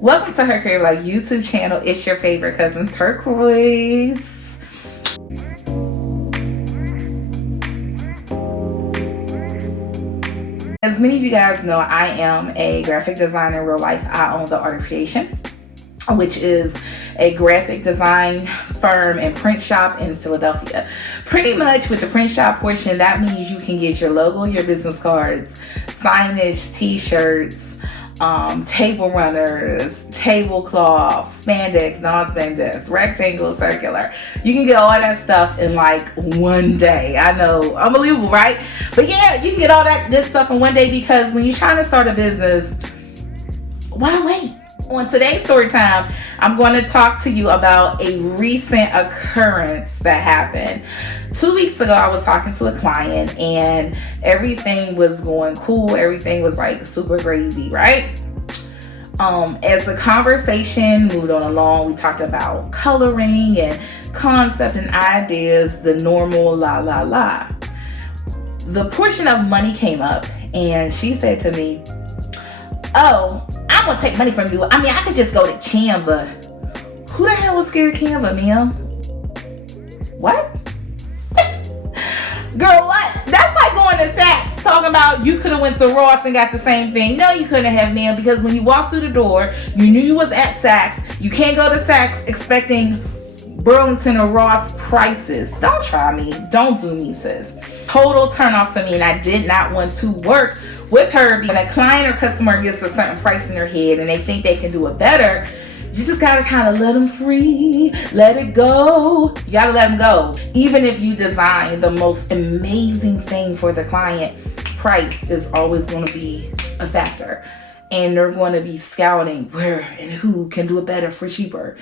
Welcome to her Creative Life YouTube channel. It's your favorite cousin Turquoise. As many of you guys know, I am a graphic designer in real life. I own the Art of Kreation, which is a graphic design firm and print shop in Philadelphia. Pretty much with the print shop portion, that means you can get your logo, your business cards, signage, t-shirts, table runners, tablecloths, spandex, non-spandex, rectangle, circular. You can get all that stuff in like one day. I know, unbelievable, right? But yeah, you can get all that good stuff in one day, because when you're trying to start a business, why wait? On today's story time, I'm going to talk to you about a recent occurrence that happened. 2 weeks ago, I was talking to a client and everything was going cool. Everything was like super gravy, right? As the conversation moved on along, we talked about coloring and concept and ideas, the normal la. The portion of money came up and she said to me, "Oh, I'm gonna take money from you. I mean, I could just go to Canva." Who the hell is scared of Canva, ma'am? What? Girl, what? That's like going to Saks, talking about you could have went to Ross and got the same thing. No, you couldn't have, ma'am, because when you walked through the door, you knew you was at Saks. You can't go to Saks expecting Burlington or Ross prices. Don't try me. Don't do me, sis. Total turn off to me, and I did not want to work with her. When a client or customer gets a certain price in their head and they think they can do it better, you just gotta kind of let them free, let it go. You gotta let them go. Even if you design the most amazing thing for the client, price is always going to be a factor, and they're going to be scouting where and who can do it better for cheaper,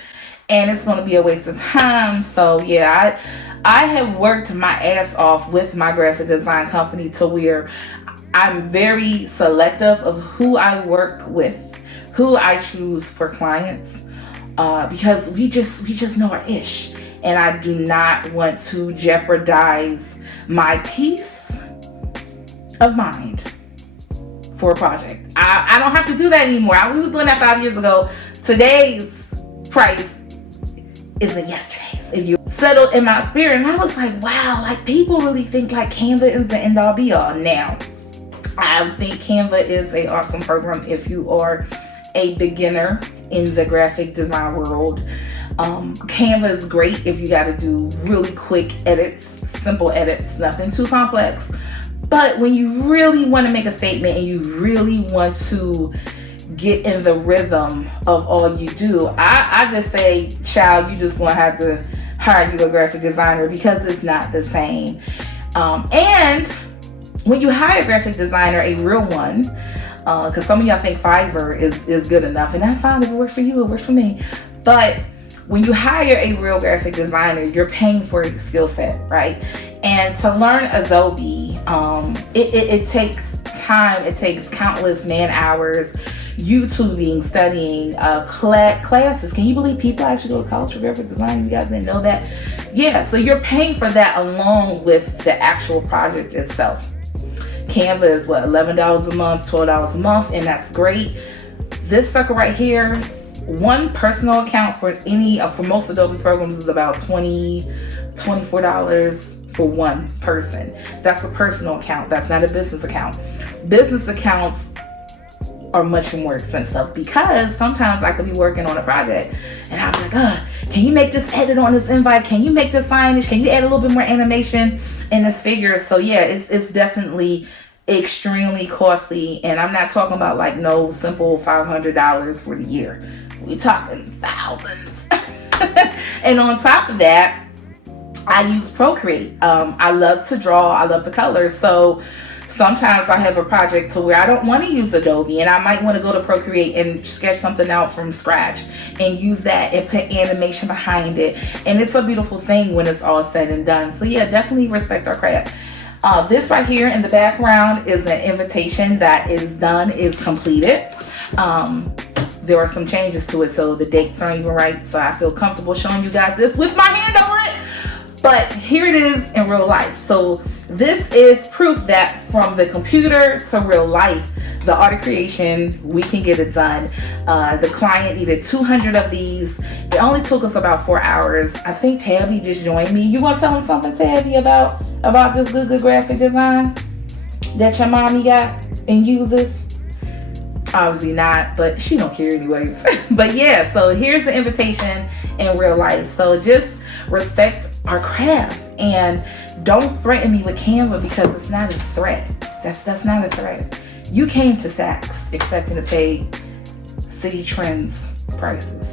and it's going to be a waste of time. So yeah, I have worked my ass off with my graphic design company to where I'm very selective of who I work with, who I choose for clients, because we just know our ish, and I do not want to jeopardize my peace of mind for a project. I don't have to do that anymore. We was doing that 5 years ago. Today's price isn't yesterday's. If you settled in my spirit, and I was like, wow, like people really think like Canva is the end all be all. Now, I think Canva is an awesome program if you are a beginner in the graphic design world. Canva is great if you got to do really quick edits, simple edits, nothing too complex. But when you really want to make a statement and you really want to get in the rhythm of all you do, I just say, child, you just gonna have to hire you a graphic designer, because it's not the same. And when you hire a graphic designer, a real one, because some of y'all think Fiverr is good enough, and that's fine. If it works for you, it works for me. But when you hire a real graphic designer, you're paying for a skill set, right? And to learn Adobe, it takes time. It takes countless man hours, YouTubing, studying, classes. Can you believe people actually go to college for graphic design? You guys didn't know that? Yeah, so you're paying for that along with the actual project itself. Canva is what, $11 a month, $12 a month, and that's great. This sucker right here, one personal account for most Adobe programs is about $20, $24 for one person. That's a personal account. That's not a business account. Business accounts are much more expensive, because sometimes I could be working on a project and I'm like, can you make this edit on this invite? Can you make this signage? Can you add a little bit more animation in this figure? So yeah, it's definitely extremely costly, and I'm not talking about like no simple $500 for the year. We're talking thousands. And on top of that, I use Procreate. I love to draw. I love to color. So sometimes I have a project to where I don't want to use Adobe, and I might want to go to Procreate and sketch something out from scratch and use that and put animation behind it. And it's a beautiful thing when it's all said and done. So yeah, definitely respect our craft. This right here in the background is an invitation that is completed. There are some changes to it, so the dates aren't even right. So I feel comfortable showing you guys this with my hand over it. But here it is in real life. So this is proof that from the computer to real life, the Art of Kreation, we can get it done. The client needed 200 of these. It only took us about 4 hours. I think Tabby just joined me. You want to tell them something, Tabby, about this good graphic design that your mommy got and uses? Obviously not, but she don't care anyways. But yeah, so here's the invitation in real life. So just respect our craft and don't threaten me with Canva, because it's not a threat. That's not a threat. You came to Saks expecting to pay City Trends prices.